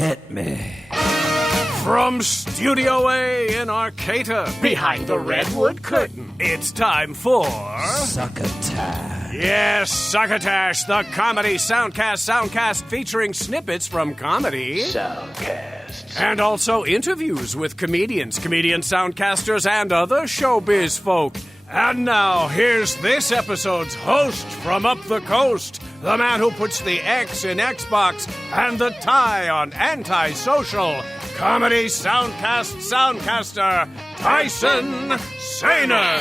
Hit me. From Studio A in Arcata, behind the redwood curtain, it's time for... Succotash. Yes, Succotash, the comedy soundcast featuring snippets from comedy. Soundcast. And also interviews with comedian soundcasters, and other showbiz folk. And now, here's this episode's host from up the coast, the man who puts the X in Xbox and the tie on antisocial, comedy soundcaster, Tyson Saner.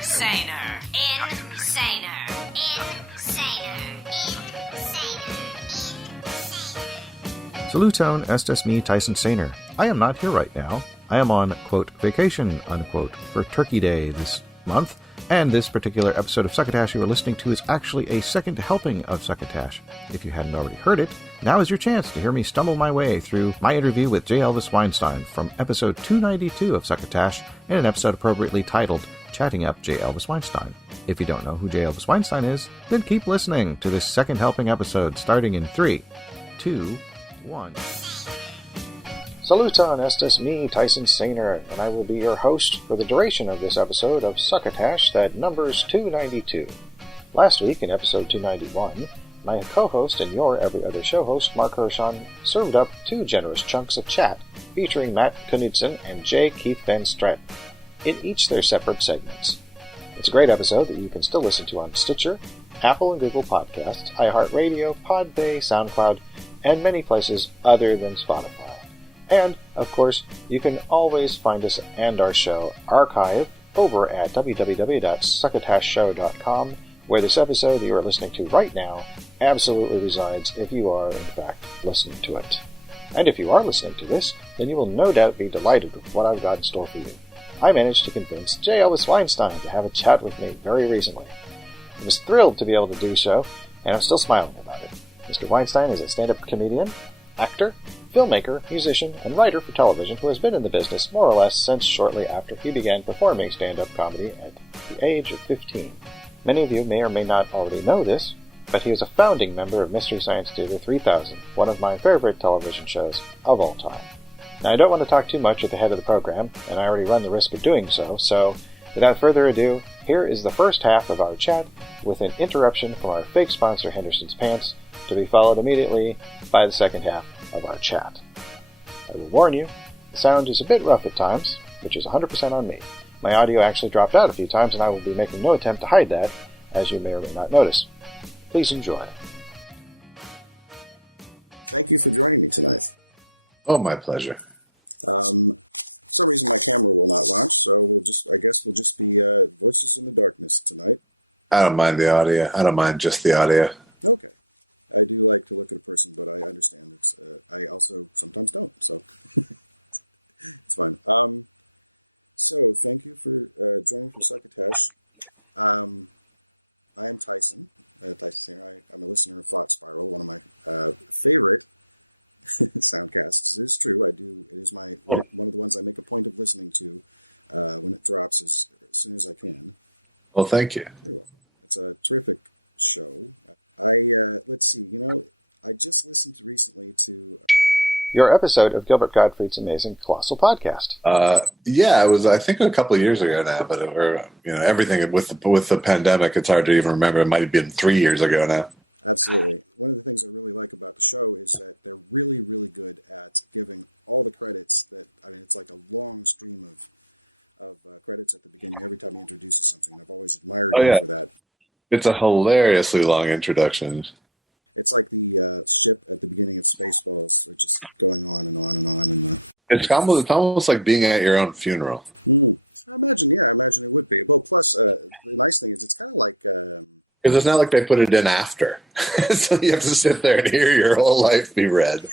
Saner. Saluton, estas me, Tyson Saner. I am not here right now. I am on, quote, vacation, unquote, for Turkey Day this month, and this particular episode of Succotash you are listening to is actually a second helping of Succotash. If you hadn't already heard it, now is your chance to hear me stumble my way through my interview with J. Elvis Weinstein from episode 292 of Succotash, in an episode appropriately titled Chatting Up J. Elvis Weinstein. If you don't know who J. Elvis Weinstein is, then keep listening to this second helping episode starting in 3, 2, 1. Saluton, estas me, Tyson Saner, and I will be your host for the duration of this episode of Succotash that numbers 292. Last week, in episode 291, my co-host and your every other show host, Marc Hershon, served up 2 generous chunks of chat featuring Matt Knudsen and J. Keith Van Stratton, in each their separate segments. It's a great episode that you can still listen to on Stitcher, Apple and Google Podcasts, iHeartRadio, Podbay, SoundCloud, and many places other than Spotify. And, of course, you can always find us and our show archived over at www.succotashshow.com, where this episode that you are listening to right now absolutely resides if you are, in fact, listening to it. And if you are listening to this, then you will no doubt be delighted with what I've got in store for you. I managed to convince J. Elvis Weinstein to have a chat with me very recently. I was thrilled to be able to do so, and I'm still smiling about it. Mr. Weinstein is a stand-up comedian, actor, filmmaker, musician, and writer for television who has been in the business more or less since shortly after he began performing stand-up comedy at the age of 15. Many of you may or may not already know this, but he is a founding member of Mystery Science Theater 3000, one of my favorite television shows of all time. Now, I don't want to talk too much at the head of the program, and I already run the risk of doing so, so without further ado, here is the first half of our chat with an interruption from our fake sponsor Henderson's Pants, to be followed immediately by the second half of our chat. I will warn you, the sound is a bit rough at times, which is 100% on me. My audio actually dropped out a few times, and I will be making no attempt to hide that, as you may or may not notice. Please enjoy. Oh, my pleasure. I don't mind the audio. I don't mind just the audio. Well, thank you. Your episode of Gilbert Gottfried's Amazing Colossal Podcast. Yeah, it was, I think, a couple of years ago now, but everything with the pandemic, it's hard to even remember. It might have been 3 years ago now. Oh, yeah. It's a hilariously long introduction. It's almost like being at your own funeral. Because it's not like they put it in after. So you have to sit there and hear your whole life be read.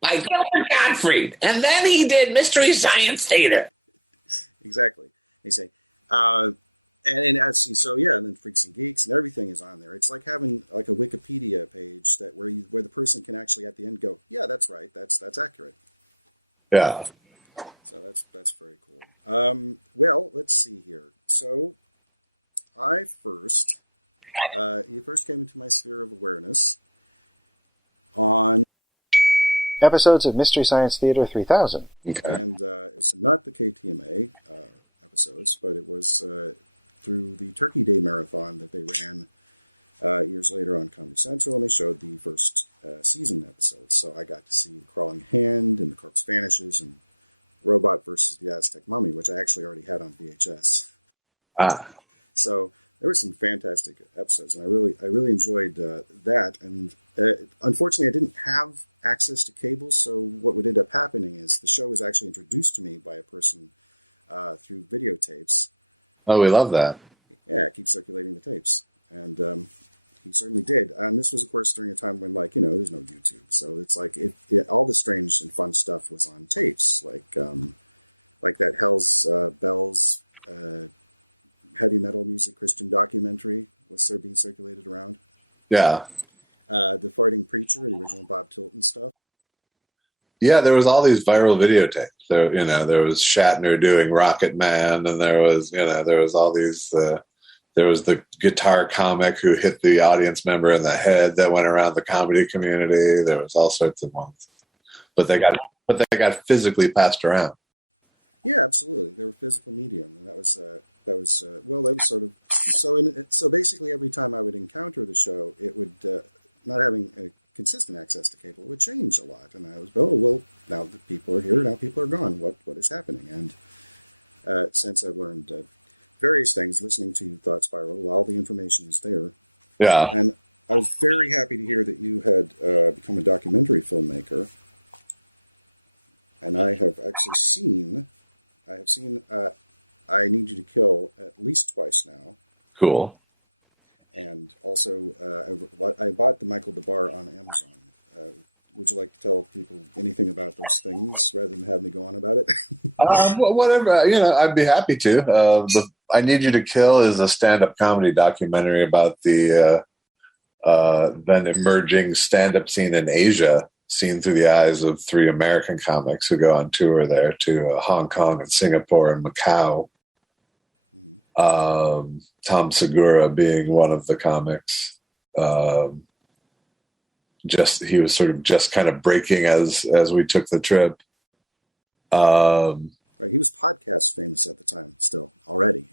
By Gilbert Gottfried. And then he did Mystery Science Theater. Yeah. Episodes of Mystery Science Theater 3000. Okay. Ah. Oh, we love that. Yeah. Yeah, there was all these viral videotapes. There was Shatner doing Rocket Man, and there was all these. There was the guitar comic who hit the audience member in the head that went around the comedy community. There was all sorts of ones, but they got physically passed around. Yeah. Cool. Whatever, I'd be happy to. The I Need You to Kill is a stand-up comedy documentary about the then emerging stand-up scene in Asia, seen through the eyes of three American comics who go on tour there to Hong Kong and Singapore and Macau. Tom Segura being one of the comics. He was sort of just kind of breaking as we took the trip.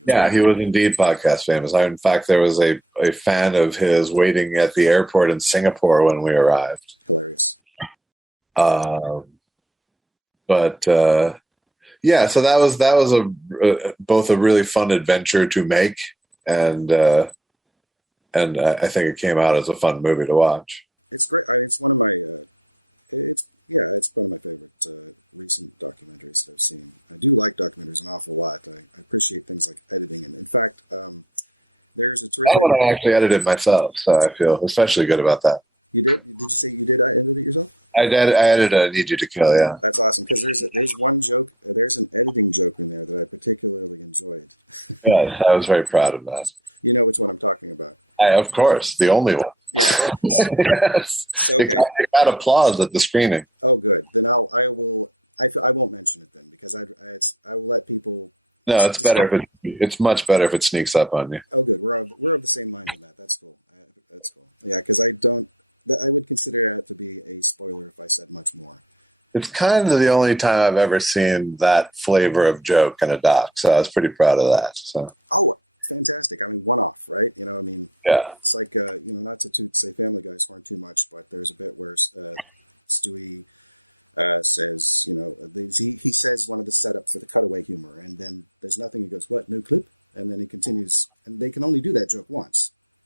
Yeah, he was indeed podcast famous. In fact, there was a fan of his waiting at the airport in Singapore when we arrived. But yeah, so that was both a really fun adventure to make, and I think it came out as a fun movie to watch. That one I actually edited myself, so I feel especially good about that. I edited I Need You to Kill, yeah. Yes, I was very proud of that. Of course, the only one. Yes. It got applause at the screening. No, it's much better if it sneaks up on you. It's kind of the only time I've ever seen that flavor of joke in a doc, so I was pretty proud of that. So, yeah,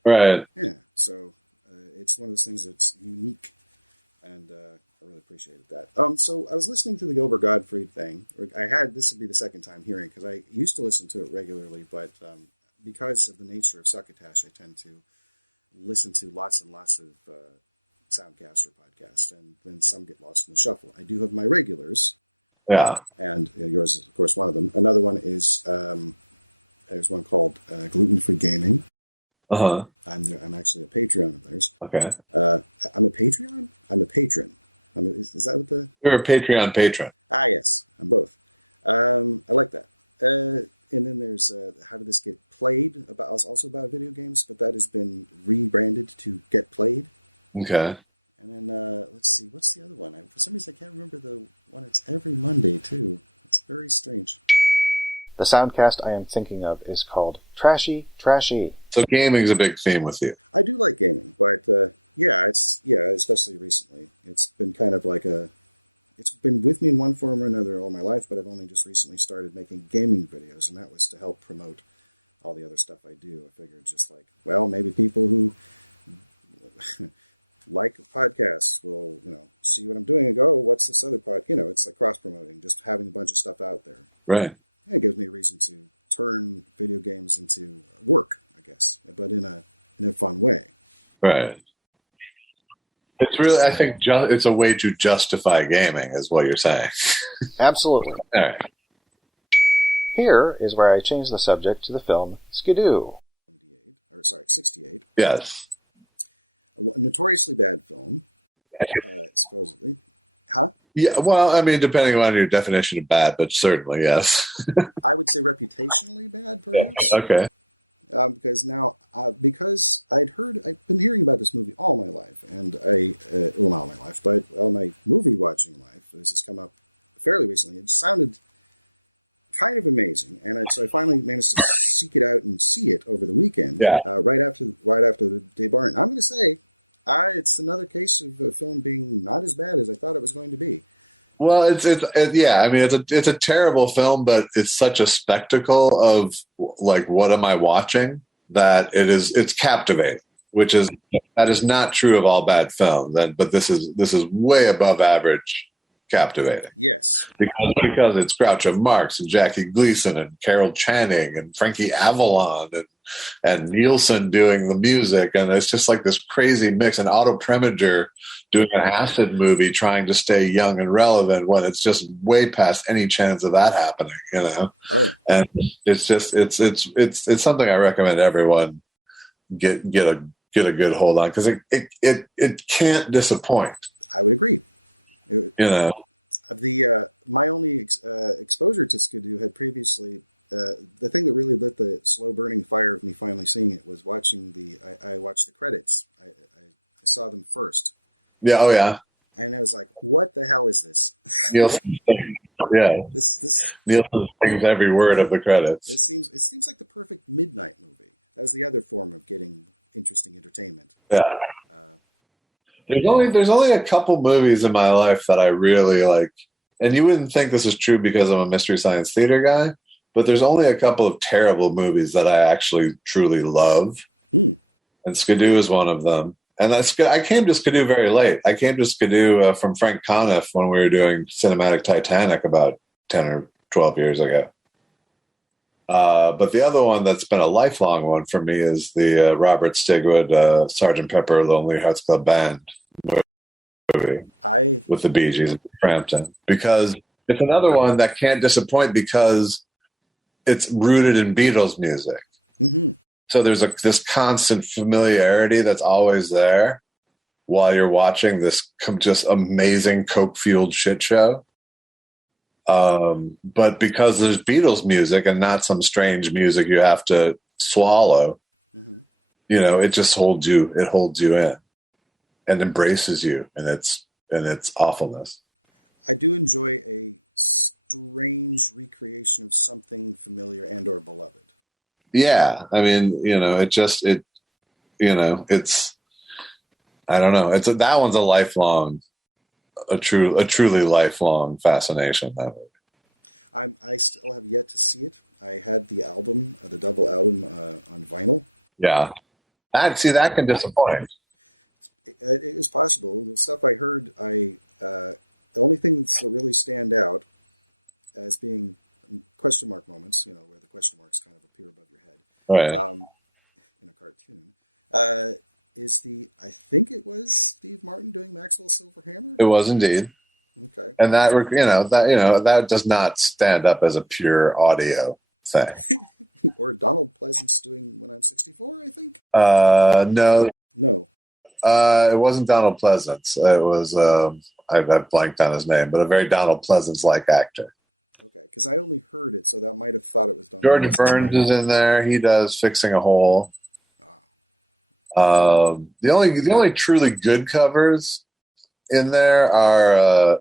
right, yeah, uh huh, okay. You're a Patreon patron. Okay, The soundcast I am thinking of is called Trashy Trashy. So gaming's a big theme with you. Right. Right. It's really, I think, it's a way to justify gaming, is what you're saying. Absolutely. All right. Here is where I change the subject to the film Skidoo. Yes. Yeah. Well, I mean, depending on your definition of bad, but certainly yes. Yeah. Okay. Yeah. Well, yeah. I mean, it's a terrible film, but it's such a spectacle of like, what am I watching? That it's captivating, that is not true of all bad film. But this is way above average captivating because it's Groucho Marx and Jackie Gleason and Carol Channing and Frankie Avalon and Nielsen doing the music, and it's just like this crazy mix. And Otto Preminger doing an acid movie trying to stay young and relevant when it's just way past any chance of that happening, And it's just it's something I recommend everyone get a good hold on, because it can't disappoint, Yeah. Oh, yeah. Nielsen. Yeah. Nielsen sings every word of the credits. Yeah. There's only a couple movies in my life that I really like, and you wouldn't think this is true because I'm a Mystery Science Theater guy, but there's only a couple of terrible movies that I actually truly love, and Skidoo is one of them. And I came to Skidoo very late. I came to Skidoo from Frank Conniff when we were doing Cinematic Titanic about 10 or 12 years ago. But the other one that's been a lifelong one for me is the Robert Stigwood Sgt. Pepper Lonely Hearts Club Band movie with the Bee Gees and Frampton, because it's another one that can't disappoint because it's rooted in Beatles music. So there's this constant familiarity that's always there while you're watching this just amazing coke-fueled shit show. But because there's Beatles music and not some strange music you have to swallow, it just holds you in and embraces you in its awfulness. Yeah, I mean, it's I don't know. That one's a lifelong, a truly lifelong fascination. That movie. Yeah, that can disappoint. Right. It was indeed. And that does not stand up as a pure audio thing. No, it wasn't Donald Pleasance. It was I've blanked on his name, but a very Donald Pleasance-like actor. George Burns is in there. He does Fixing a Hole. The only truly good covers in there are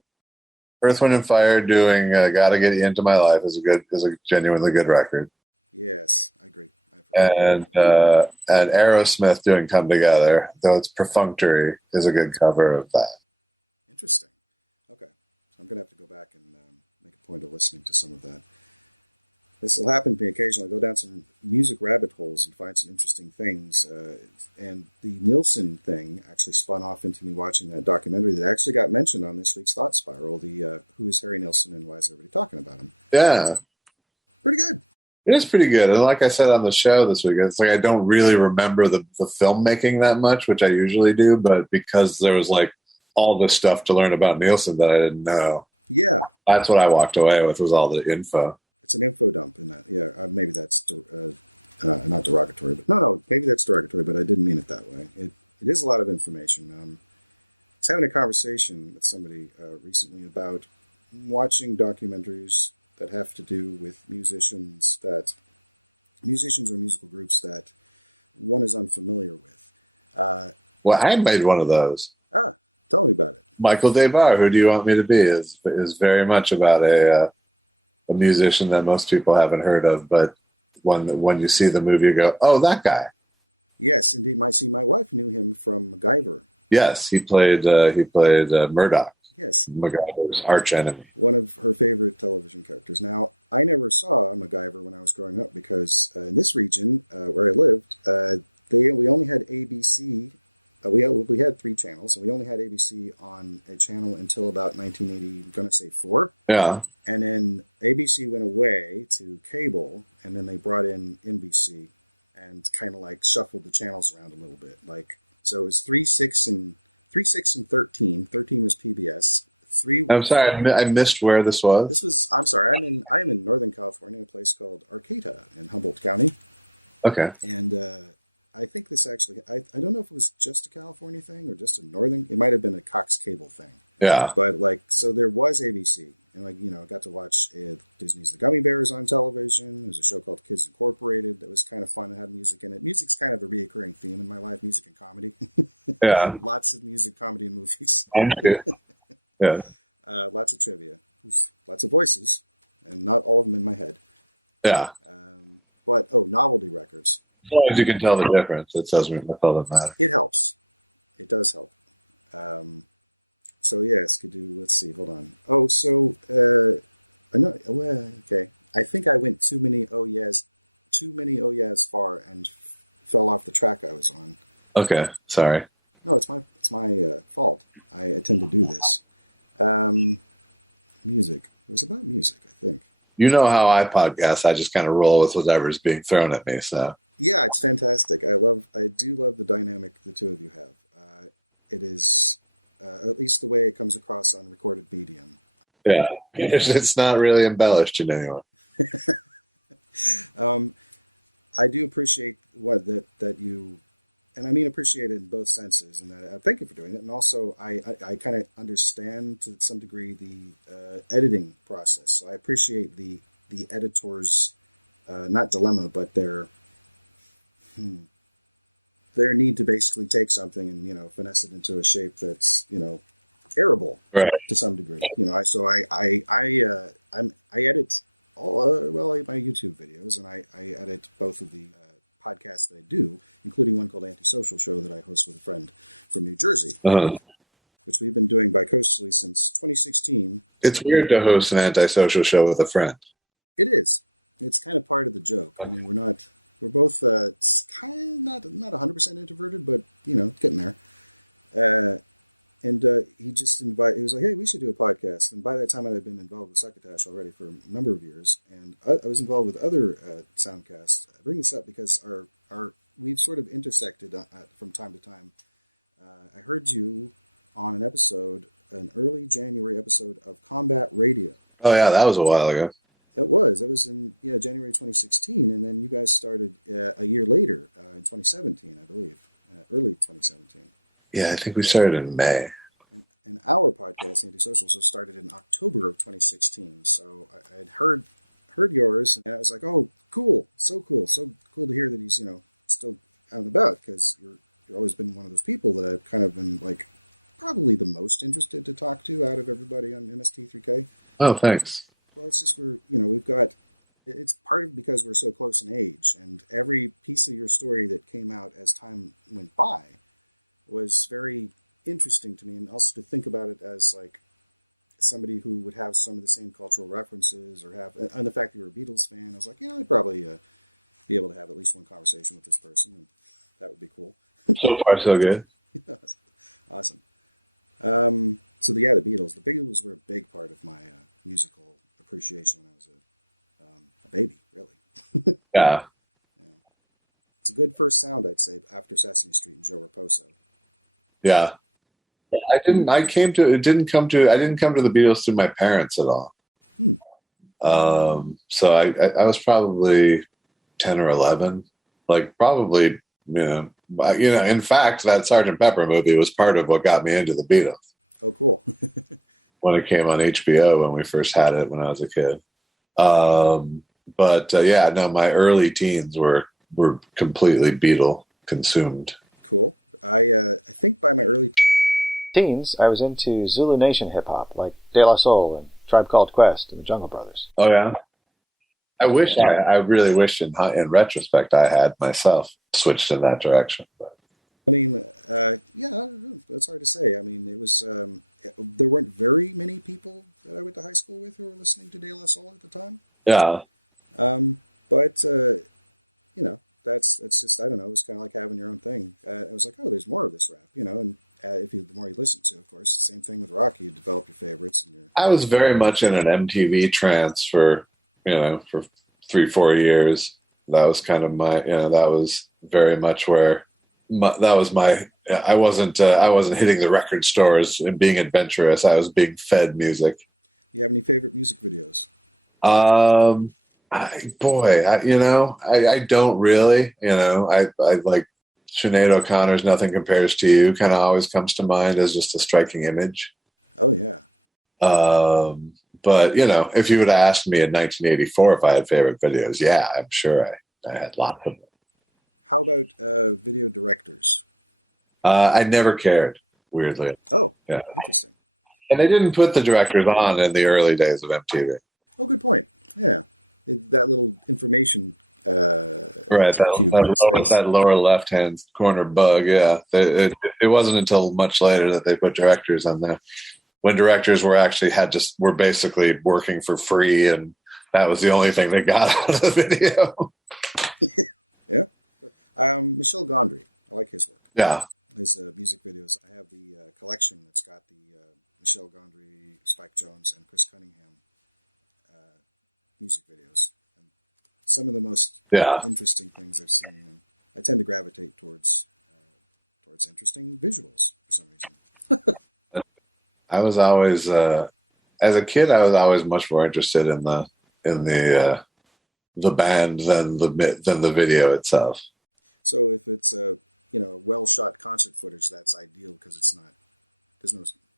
Earth, Wind and Fire doing "Gotta Get You Into My Life" is a genuinely good record, and Aerosmith doing "Come Together," though it's perfunctory, is a good cover of that. Yeah, it is pretty good. And like I said on the show this week, it's like I don't really remember the filmmaking that much, which I usually do, but because there was like all this stuff to learn about Nielsen that I didn't know, that's what I walked away with, was all the info. Well, I made one of those. Michael Debar, Who Do You Want Me to Be, is very much about a musician that most people haven't heard of, but when you see the movie, you go, "Oh, that guy." Yes, he played Murdoch, MacGyver's arch enemy. Yeah. I'm sorry, I missed where this was. Okay. Yeah. Yeah. I'm good. Yeah. Yeah. As long as you can tell the difference, it doesn't matter. Okay. Sorry. You know how I podcast. I just kind of roll with whatever's being thrown at me. So, yeah. It's not really embellished in any way. Right. Uh-huh. It's weird to host an antisocial show with a friend. Oh yeah, that was a while ago. Yeah, I think we started in May. Oh, thanks. So far, so good. Yeah. Yeah. I didn't come to the Beatles through my parents at all. So I was probably 10 or 11, like probably, in fact, that Sergeant Pepper movie was part of what got me into the Beatles when it came on HBO when we first had it when I was a kid. But yeah, no, my early teens were completely Beatle consumed. Teens, I was into Zulu Nation hip-hop, like De La Soul and Tribe Called Quest and the Jungle Brothers. Oh, yeah? I really wish in retrospect I had myself switched in that direction. But. Yeah. I was very much in an MTV trance for 3-4 years. That was kind of that was very much where I wasn't hitting the record stores and being adventurous. I was being fed music. I don't really, I like Sinead O'Connor's Nothing Compares to You kind of always comes to mind as just a striking image. But if you would have asked me in 1984 if I had favorite videos, yeah, I'm sure I had lots of them. I never cared, weirdly. Yeah. And they didn't put the directors on in the early days of MTV. Right, that lower left-hand corner bug, yeah. It wasn't until much later that they put directors on there. When directors were basically working for free, and that was the only thing they got out of the video. Yeah. Yeah. I was always, as a kid, I was always much more interested in the band than the video itself.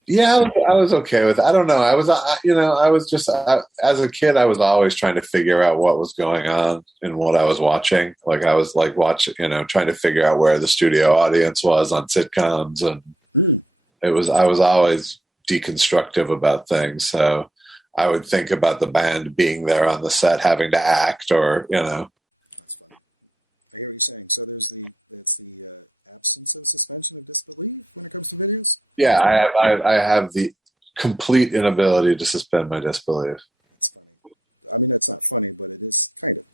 Yeah, I was okay with it. I don't know. As a kid, I was always trying to figure out what was going on in what I was watching. Like I was like watching, trying to figure out where the studio audience was on sitcoms, and I was always deconstructive about things. So I would think about the band being there on the set, having to act, or Yeah, I have the complete inability to suspend my disbelief.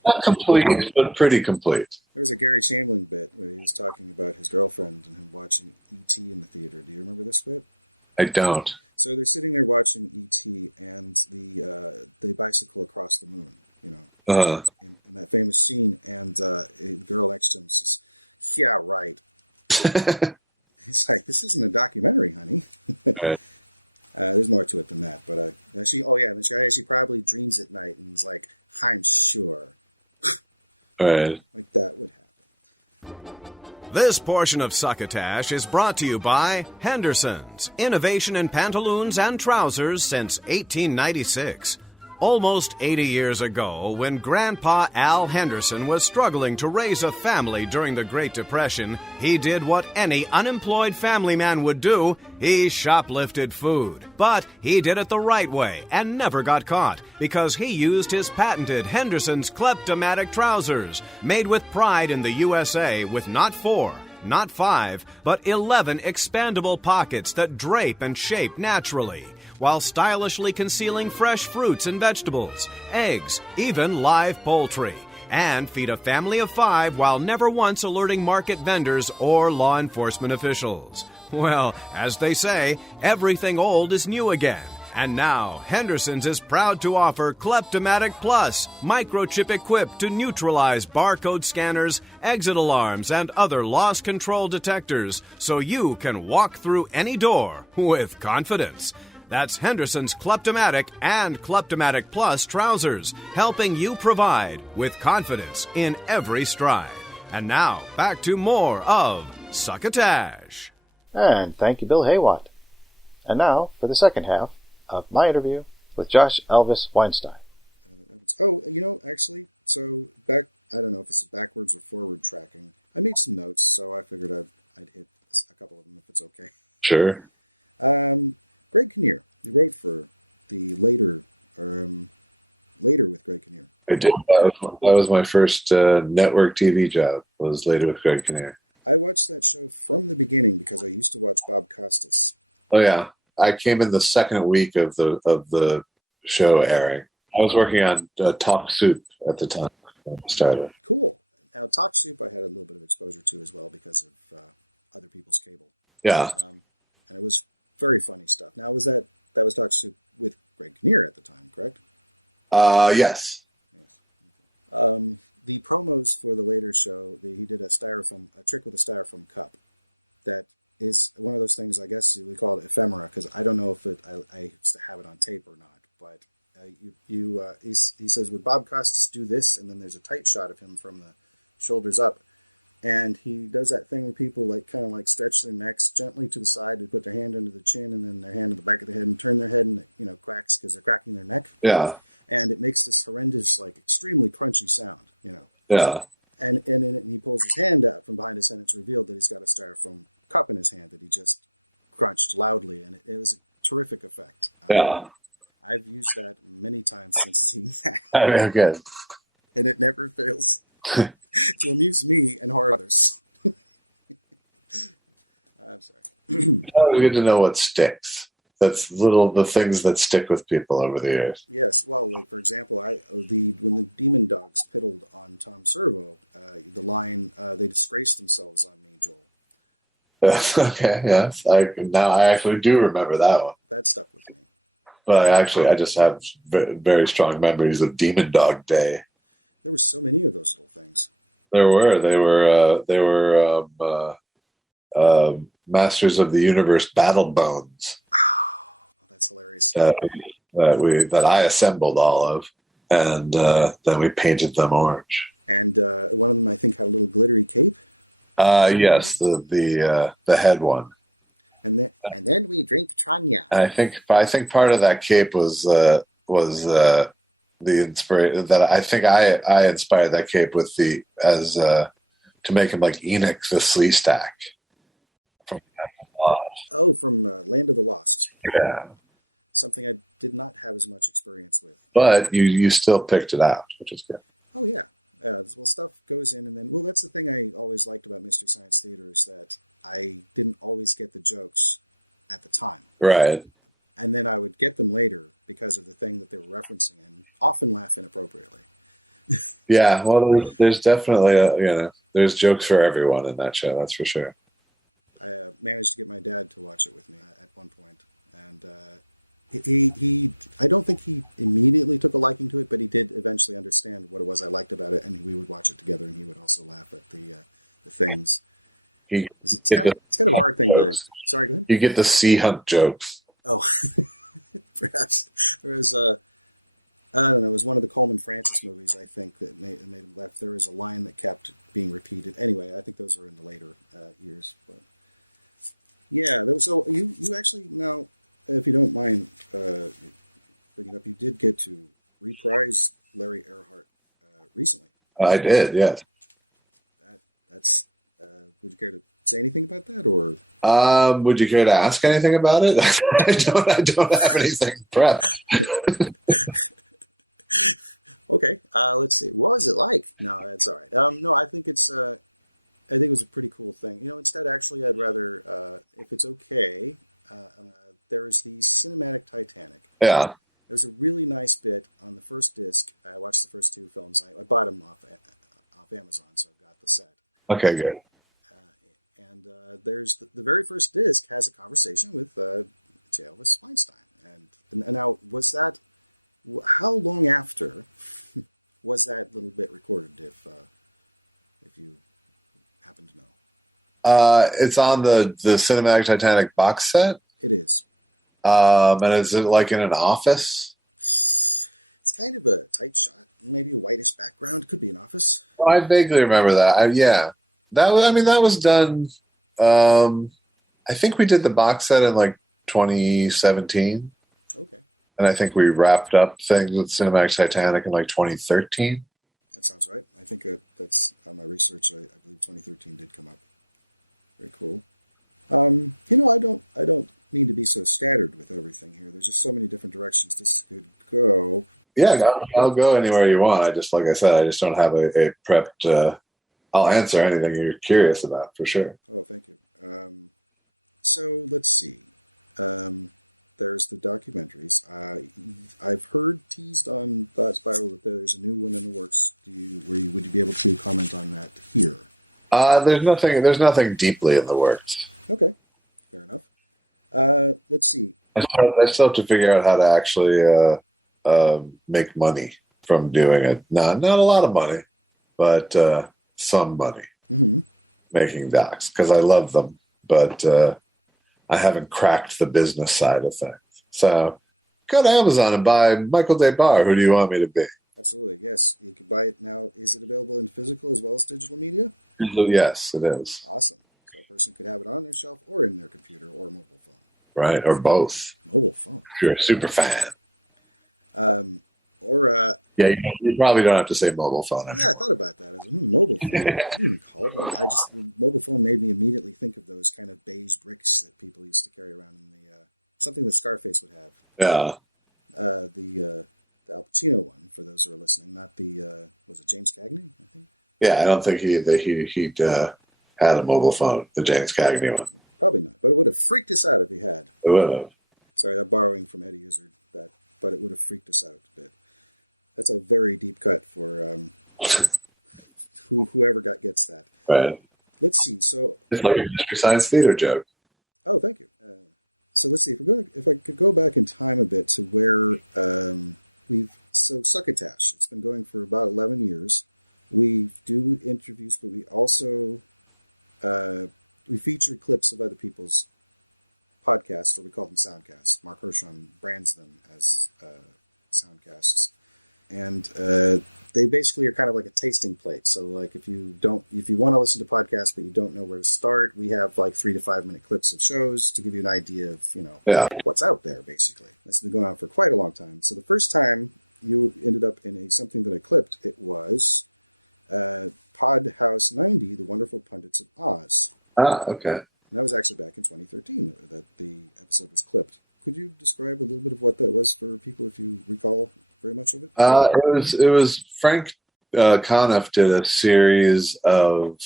Not complete, but pretty complete. I don't. Uh, right. Right. This portion of Succotash is brought to you by Henderson's, innovation in pantaloons and trousers since 1896. Almost 80 years ago, when Grandpa Al Henderson was struggling to raise a family during the Great Depression, he did what any unemployed family man would do. He shoplifted food. But he did it the right way and never got caught because he used his patented Henderson's Kleptomatic trousers, made with pride in the USA with not 4, not 5, but 11 expandable pockets that drape and shape naturally, while stylishly concealing fresh fruits and vegetables, eggs, even live poultry, and feed a family of 5 while never once alerting market vendors or law enforcement officials. Well, as they say, everything old is new again. And now, Henderson's is proud to offer Kleptomatic Plus, microchip equipped to neutralize barcode scanners, exit alarms, and other loss control detectors, so you can walk through any door with confidence. That's Henderson's Kleptomatic and Kleptomatic Plus trousers, helping you provide with confidence in every stride. And now, back to more of Succotash. And thank you, Bill Haywatt. And now, for the second half of my interview with Josh Elvis Weinstein. Sure. I did. That was my first network TV job. Was later with Greg Kinnear. Oh yeah, I came in the second week of the show airing. I was working on Talk Soup at the time when I started. Yeah. Yes. Yeah. Yeah. Yeah. I mean, good. It's good to know what sticks. That's the things that stick with people over the years. Okay, yes. I actually do remember that one. But I just have very strong memories of Demon Dog Day. They were Masters of the Universe battle bones that I assembled all of, and then we painted them orange. Yes, the head one. And I think part of that cape was the inspiration that I think I inspired that cape with to make him like Enoch the Sleestack from Camelot. Yeah, but you still picked it out, which is good. Right. Yeah. Well, there's definitely there's jokes for everyone in that show. That's for sure. You get the jokes. You get the sea hunt jokes. I did, yes. Would you care to ask anything about it? I don't have anything prepped. Yeah. Okay, good. It's on the Cinematic Titanic box set. And is it like in an office? Oh, I vaguely remember that. Yeah, that was. I mean, that was done. Um, I think we did the box set in like 2017, and I think we wrapped up things with Cinematic Titanic in like 2013. Yeah, I'll go anywhere you want. I just, like I said, I just don't have a prepped. I'll answer anything you're curious about for sure. There's nothing. There's nothing deeply in the works. I still have to figure out how to actually make money from doing it. Not a lot of money, but some money making docs because I love them, but I haven't cracked the business side of things. So go to Amazon and buy Michael Day Barr. Who do you want me to be? Yes, it is. Right, or both. If you're a super fan. Yeah, you probably don't have to say mobile phone anymore. Yeah, yeah. I don't think he had a mobile phone, the James Cagney one. It would have. Right. It's like a Mystery Science Theater joke. Yeah. Ah, okay. It was Frank Conniff did a series of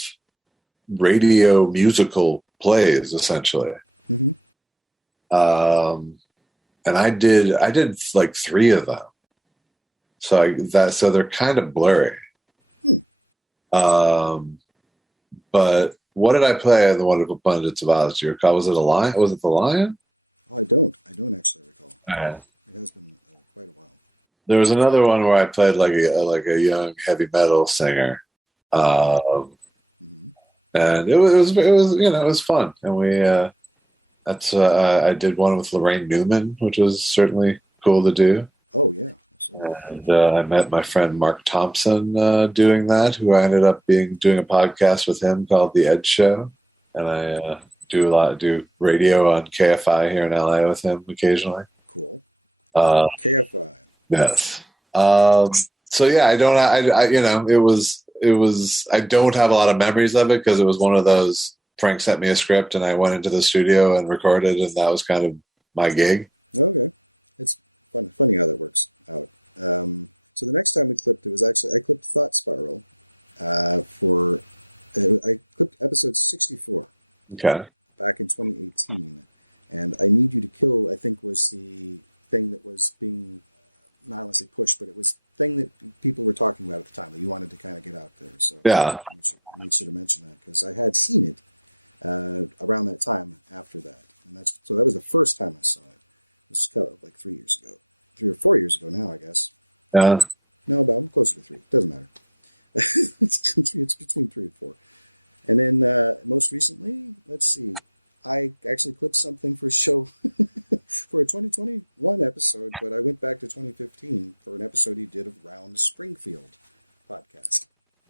radio musical plays essentially, and I did like three of them. So they're kind of blurry. Um, but what did I play in the Wonderful Pundits of Oz? Do you recall? Was it a lion? Was it the lion? Uh, There was another one where I played like a young heavy metal singer, um, and it was it was fun. And we that's I did one with Lorraine Newman, which was certainly cool to do. And I met my friend Mark Thompson doing that, who I ended up doing a podcast with him called The Ed Show, and I do radio on KFI here in LA with him occasionally. Uh, yes. So yeah, I don't have a lot of memories of it because it was one of those, Frank sent me a script and I went into the studio and recorded, and that was kind of my gig. Okay. Yeah. Yeah.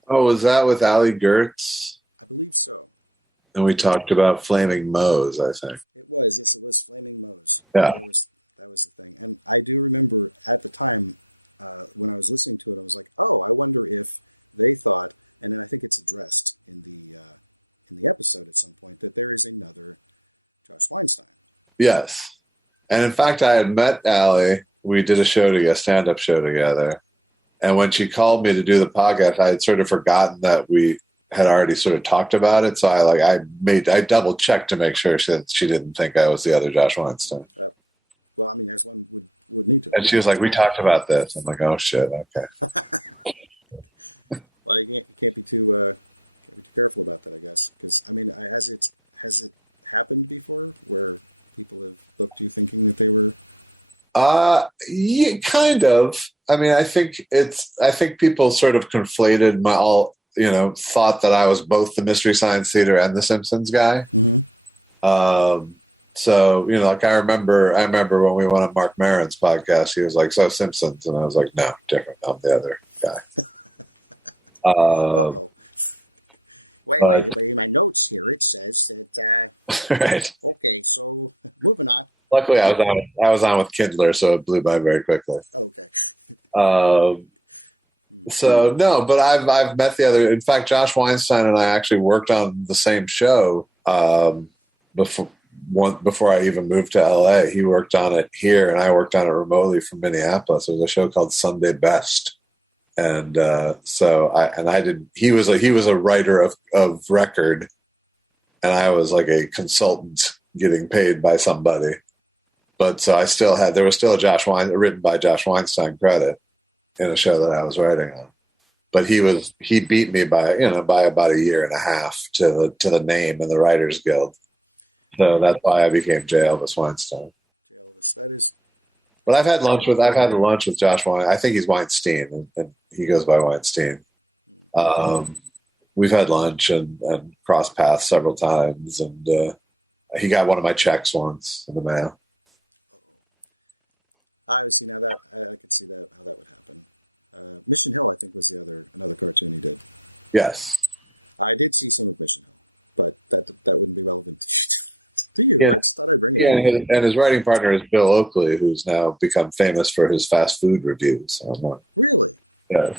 Oh, was that with Ali Gertz? And we talked about Flaming Moe's, I think. Yeah. Yes. And in fact, I had met Allie. We did a show together, stand-up show together. And when she called me to do the podcast, I had sort of forgotten that we had already sort of talked about it. So I double checked to make sure she didn't think I was the other Josh Weinstein. And she was like, "We talked about this." I'm like, "Oh shit, okay." Yeah, kind of. I mean, I think people sort of conflated thought that I was both the Mystery Science Theater and the Simpsons guy. So, like I remember when we went on Marc Maron's podcast, he was like, "So Simpsons," and I was like, "No, different. I'm the other guy." But right. Luckily, I was on with Kindler, so it blew by very quickly. Um, so no, but I've met the other. In fact, Josh Weinstein and I actually worked on the same show before I even moved to LA. He worked on it here, and I worked on it remotely from Minneapolis. It was a show called Sunday Best, and I did. He was a writer of record, and I was like a consultant getting paid by somebody. But so there was still a written by Josh Weinstein credit in a show that I was writing on. But he beat me by about a year and a half to the name in the Writers Guild. So that's why I became J. Elvis Weinstein. But I've had lunch with Josh Weinstein. I think he's Weinstein, and he goes by Weinstein. We've had lunch and crossed paths several times, and he got one of my checks once in the mail. Yes. Yeah. Yeah, and his writing partner is Bill Oakley, who's now become famous for his fast food reviews online. Yeah.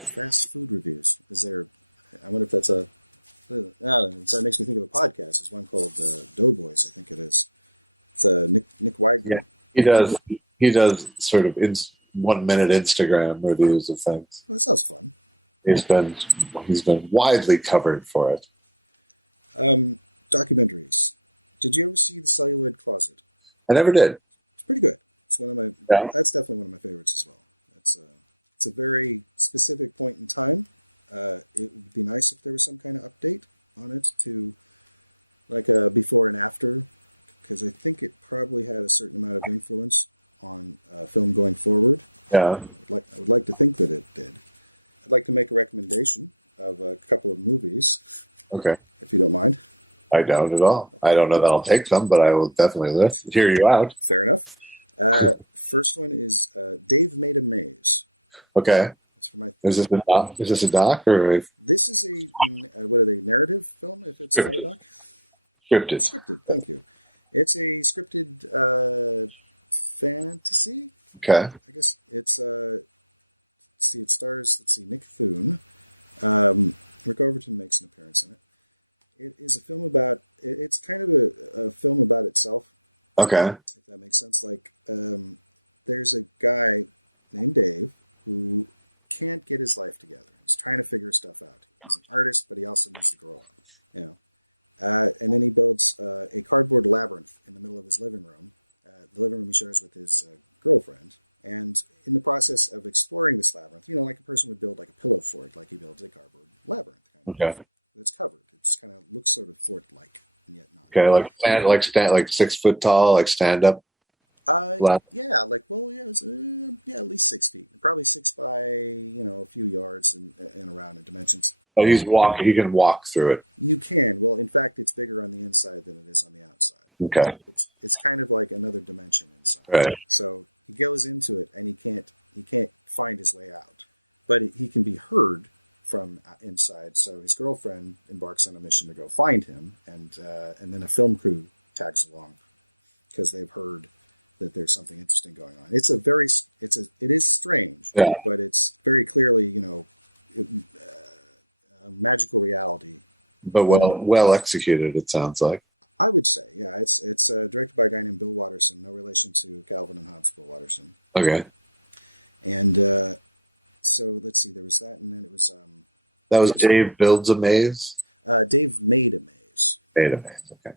Yeah. He does sort of 1 minute Instagram reviews of things. He's been widely covered for it. I never did. Yeah. Yeah. Okay. I don't at all. I don't know that I'll take them, but I will definitely hear you out. Okay. Is this a doc? Is this a doc or scripted? Scripted. Okay. Okay. Okay. Okay. Like 6 foot tall, like stand up. Lap. Oh, he's walk. He can walk through it. Okay. Right. Yeah. But well executed. It sounds like. Okay. That was Dave builds a maze. Made a maze. Okay.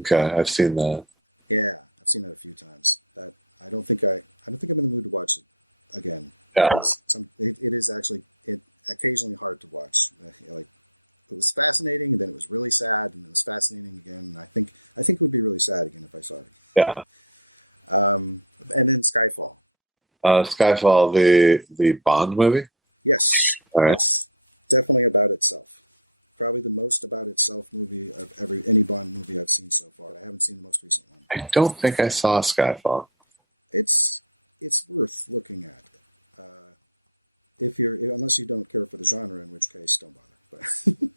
Okay. I've seen that. Yeah. Yeah. Skyfall, the Bond movie. All right. I don't think I saw Skyfall.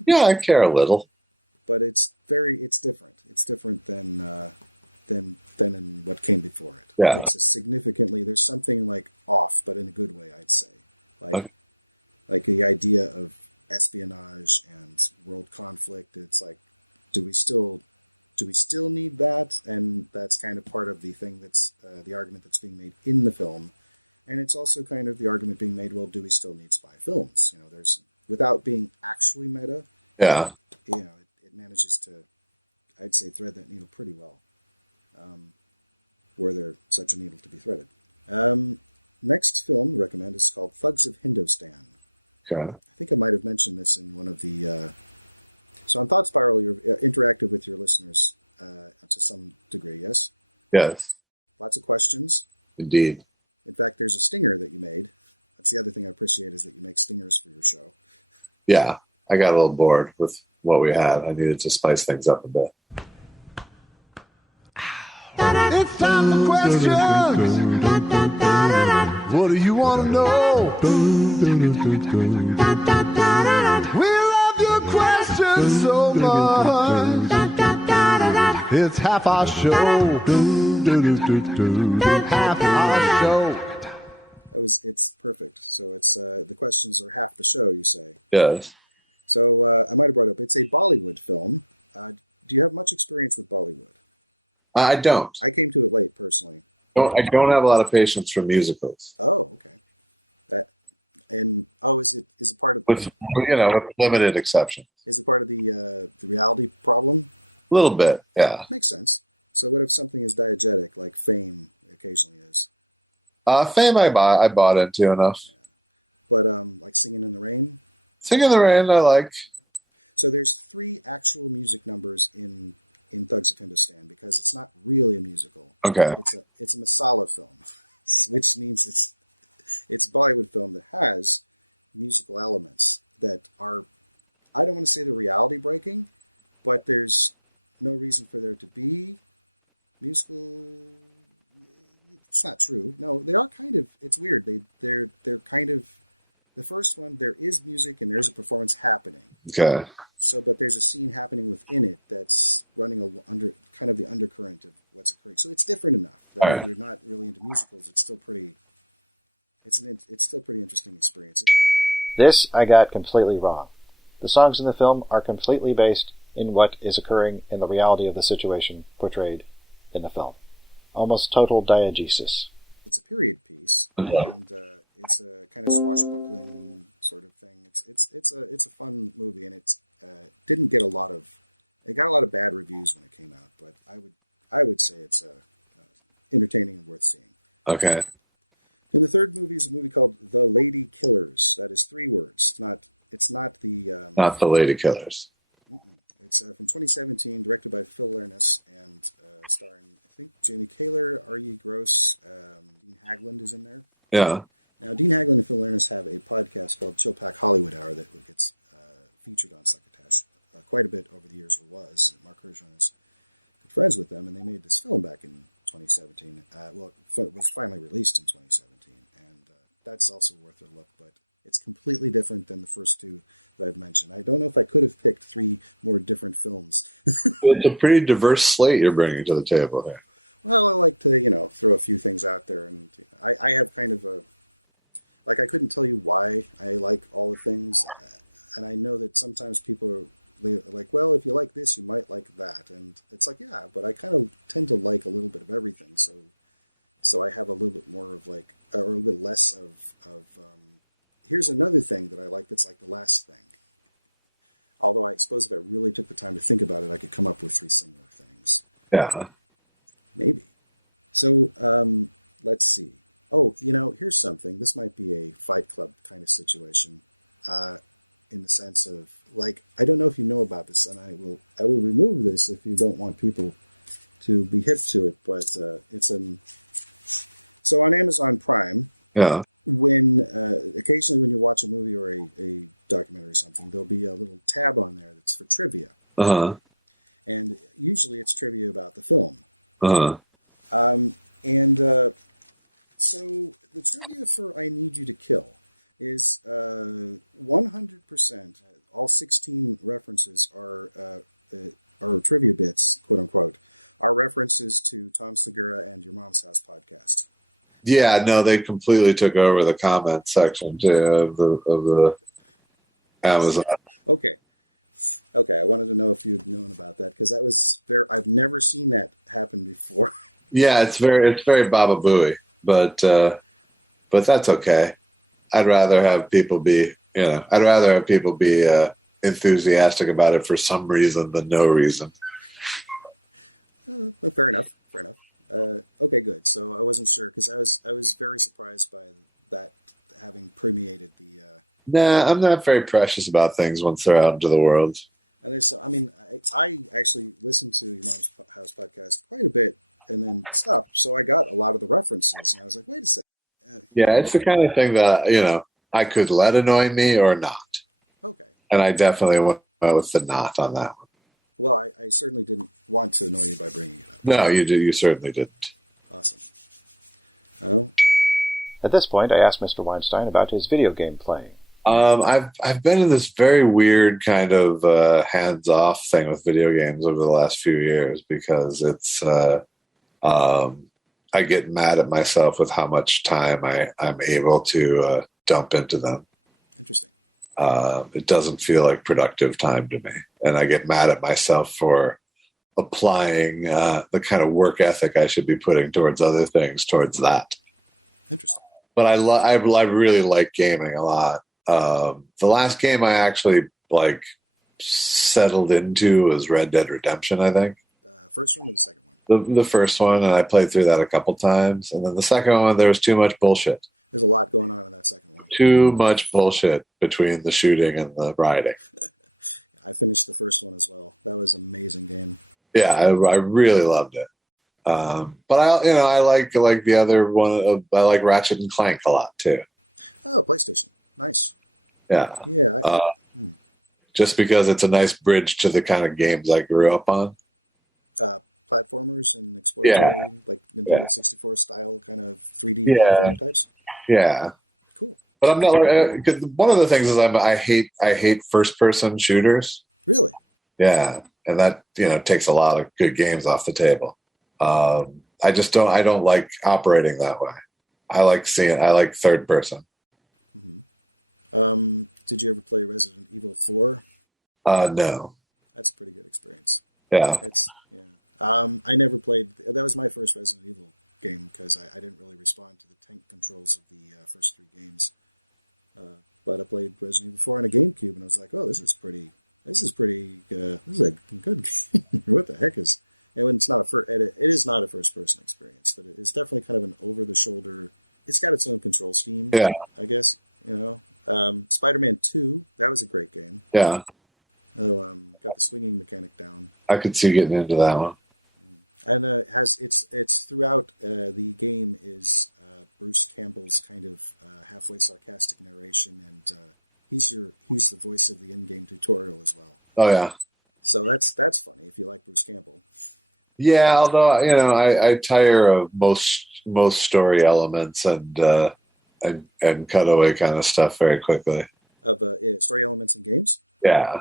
Yeah, I care a little. Yeah. Okay. Yeah. Okay. Yes. Indeed. Yeah. I got a little bored with what we had. I needed to spice things up a bit. It's time for questions. What do you want to know? We love your questions so much. It's half our show. Half our show. Yes. I don't. I don't have a lot of patience for musicals. With with limited exceptions. A little bit, yeah. Fame I bought into enough. Sing in the Rain I like. Okay. Okay. All right. This I got completely wrong. The songs in the film are completely based in what is occurring in the reality of the situation portrayed in the film. Almost total diegesis. Okay. Not the Lady Killers. Yeah. It's a pretty diverse slate you're bringing to the table here. Yeah. Yeah. Uh-huh. Uh-huh. Yeah, no, they completely took over the comment section too of the Amazon. Yeah, it's very Baba Booey, but that's okay. I'd rather have people be enthusiastic about it for some reason than no reason. Nah, I'm not very precious about things once they're out into the world. Yeah, it's the kind of thing that, I could let annoy me or not. And I definitely went with the not on that one. No, you certainly didn't. At this point, I asked Mr. Weinstein about his video game playing. I've been in this very weird kind of hands off thing with video games over the last few years because I get mad at myself with how much time I'm able to dump into them. It doesn't feel like productive time to me, and I get mad at myself for applying the kind of work ethic I should be putting towards other things towards that. But I really like gaming a lot. The last game I actually settled into was Red Dead Redemption, I think. The first one, and I played through that a couple times. And then the second one, there was too much bullshit. Too much bullshit between the shooting and the riding. Yeah, I really loved it. But I like the other one. I like Ratchet and Clank a lot too. Yeah, just because it's a nice bridge to the kind of games I grew up on. Yeah, yeah, yeah, yeah. But I'm not like 'cause one of the things is I hate first person shooters. Yeah, and that takes a lot of good games off the table. I don't like operating that way. I like third person. No. Yeah. Yeah. Yeah. I could see getting into that one. Oh yeah. Yeah, although I tire of most story elements and cutaway kind of stuff very quickly. Yeah,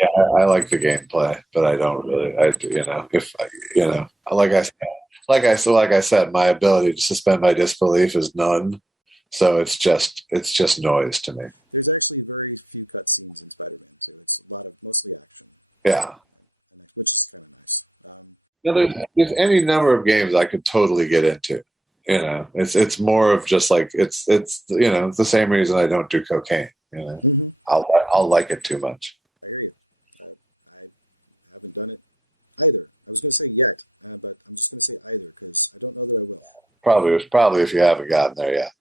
yeah, I like the gameplay, but I don't really. If like I said, my ability to suspend my disbelief is none. So it's just noise to me. Yeah. There's any number of games I could totally get into. It's more of just like it's the same reason I don't do cocaine. I'll like it too much. Probably if you haven't gotten there yet.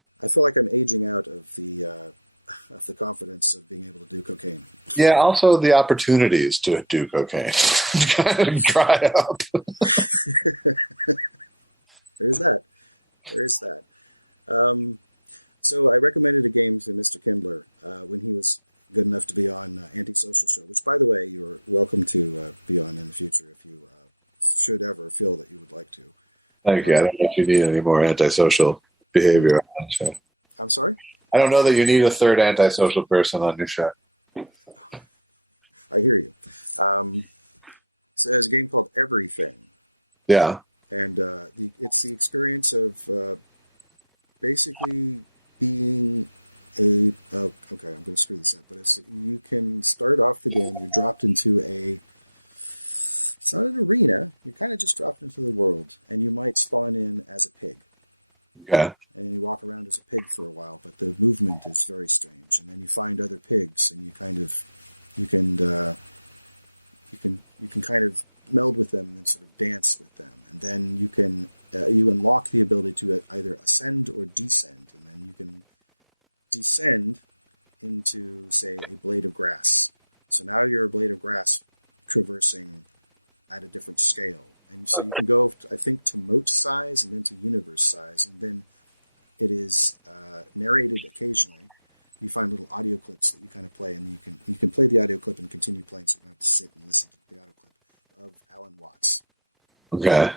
Yeah. Also, the opportunities to do cocaine kind of dry up. Thank you. I don't know if you need any more antisocial behavior on that show. I don't know that you need a third antisocial person on your show. Yeah. Okay. Okay.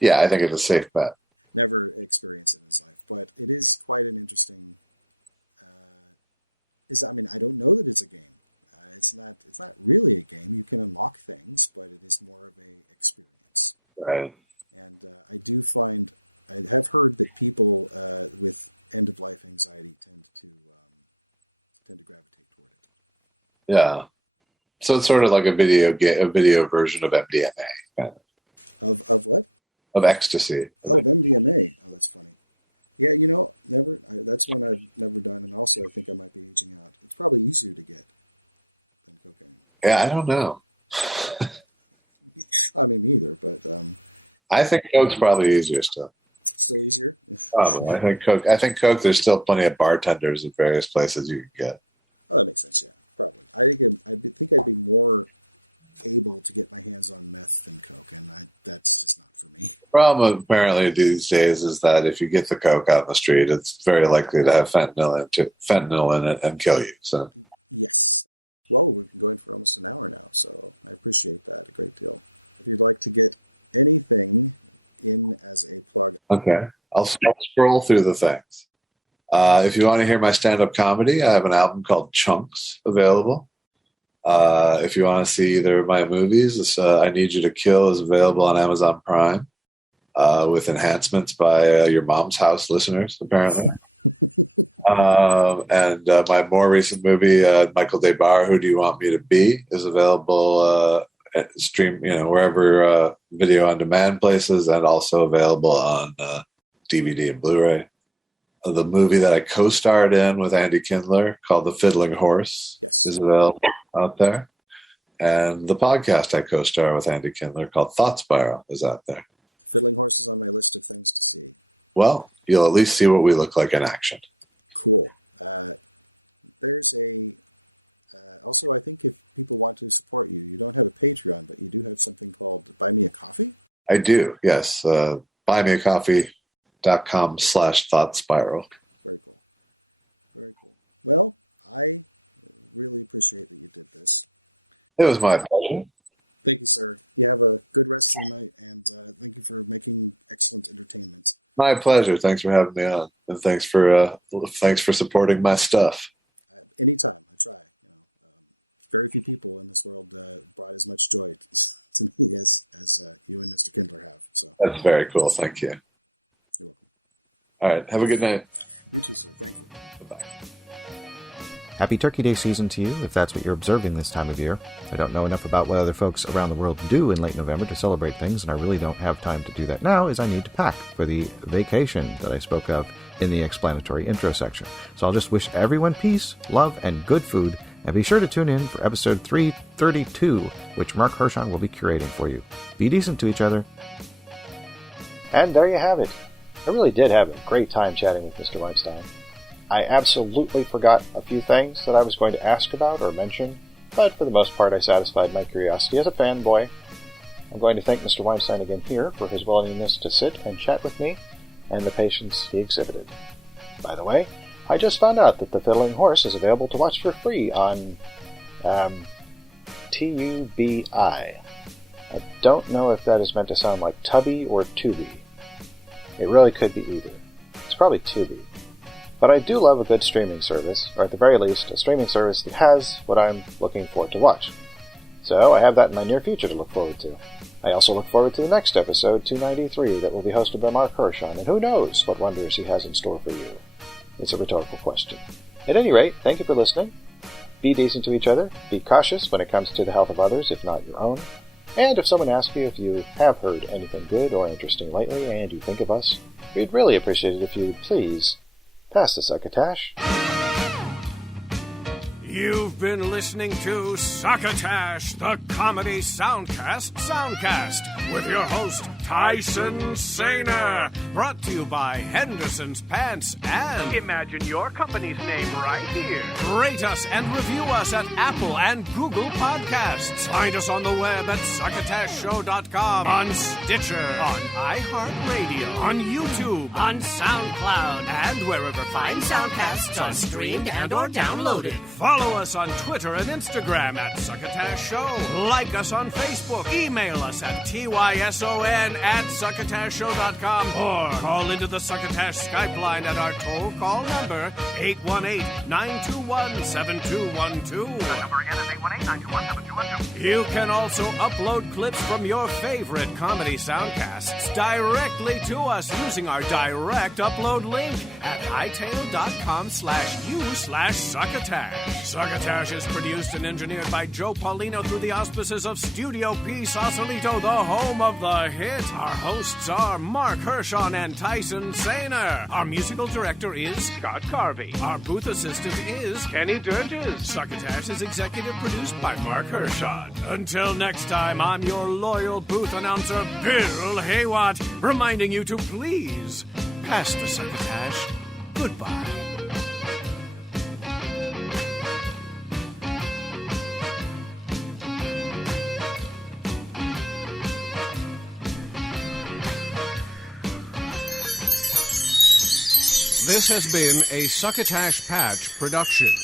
Yeah, I think it's a safe bet. Right. Yeah. So it's sort of like a video version of MDMA, kind of ecstasy. Yeah, I don't know. I think Coke's probably easier still. Probably. I think Coke. I think Coke. There's still plenty of bartenders at various places you can get. Problem apparently these days is that if you get the Coke out in the street, it's very likely to have fentanyl in it and kill you. So okay, I'll scroll through the things. If you want to hear my stand-up comedy, I have an album called Chunks available. If you want to see either of my movies, I Need You to Kill is available on Amazon Prime with enhancements by your mom's house listeners, apparently. And my more recent movie, Michael Debar, Who Do You Want Me to Be, is available at stream, wherever video on demand places, and also available on DVD and Blu-ray. The movie that I co-starred in with Andy Kindler, called The Fiddling Horse, is available out there. And the podcast I co-star with Andy Kindler, called Thought Spiral, is out there. Well, you'll at least see what we look like in action. I do, yes. buymeacoffee.com/thoughtspiral. It was my pleasure. My pleasure. Thanks for having me on, and thanks for supporting my stuff. That's very cool. Thank you. All right. Have a good night. Bye-bye. Happy Turkey Day season to you, if that's what you're observing this time of year. I don't know enough about what other folks around the world do in late November to celebrate things, and I really don't have time to do that now, as I need to pack for the vacation that I spoke of in the explanatory intro section. So I'll just wish everyone peace, love, and good food, and be sure to tune in for episode 332, which Marc Hershon will be curating for you. Be decent to each other. And there you have it. I really did have a great time chatting with Mr. Weinstein. I absolutely forgot a few things that I was going to ask about or mention, but for the most part I satisfied my curiosity as a fanboy. I'm going to thank Mr. Weinstein again here for his willingness to sit and chat with me and the patience he exhibited. By the way, I just found out that The Fiddling Horse is available to watch for free on Tubi. I don't know if that is meant to sound like Tubby or Tubi. It really could be either. It's probably Tubi. But I do love a good streaming service, or at the very least, a streaming service that has what I'm looking for to watch. So I have that in my near future to look forward to. I also look forward to the next episode, 293, that will be hosted by Marc Hershon, and who knows what wonders he has in store for you. It's a rhetorical question. At any rate, thank you for listening. Be decent to each other. Be cautious when it comes to the health of others, if not your own. And if someone asks you if you have heard anything good or interesting lately and you think of us, we'd really appreciate it if you would please pass the Succotash. You've been listening to Succotash, the comedy soundcast, with your host, Tyson Saner. Brought to you by Henderson's Pants and... Imagine your company's name right here. Rate us and review us at Apple and Google Podcasts. Find us on the web at succotashshow.com, on Stitcher, on iHeartRadio, on YouTube, On SoundCloud. and wherever fine soundcasts are streamed and or downloaded. Follow us on Twitter and Instagram at Succotash Show. Like us on Facebook. Email us at tyson@succotashshow.com or call into the Succotash Skype line at our toll call number 818-921-7212. That number again is 818-921-7212. You can also upload clips from your favorite comedy soundcasts directly to us using our direct upload link at hightail.com/u/succotash. Succotash is produced and engineered by Joe Paulino through the auspices of Studio P Sausalito, the home of the hit. Our hosts are Marc Hershon and Tyson Saner. Our musical director is Scott Carvey. Our booth assistant is Kenny Durges. Succotash is executive produced by Marc Hershon. Until next time, I'm your loyal booth announcer, Bill Haywatt, reminding you to please pass the Succotash. Goodbye. This has been a Succotash Patch production.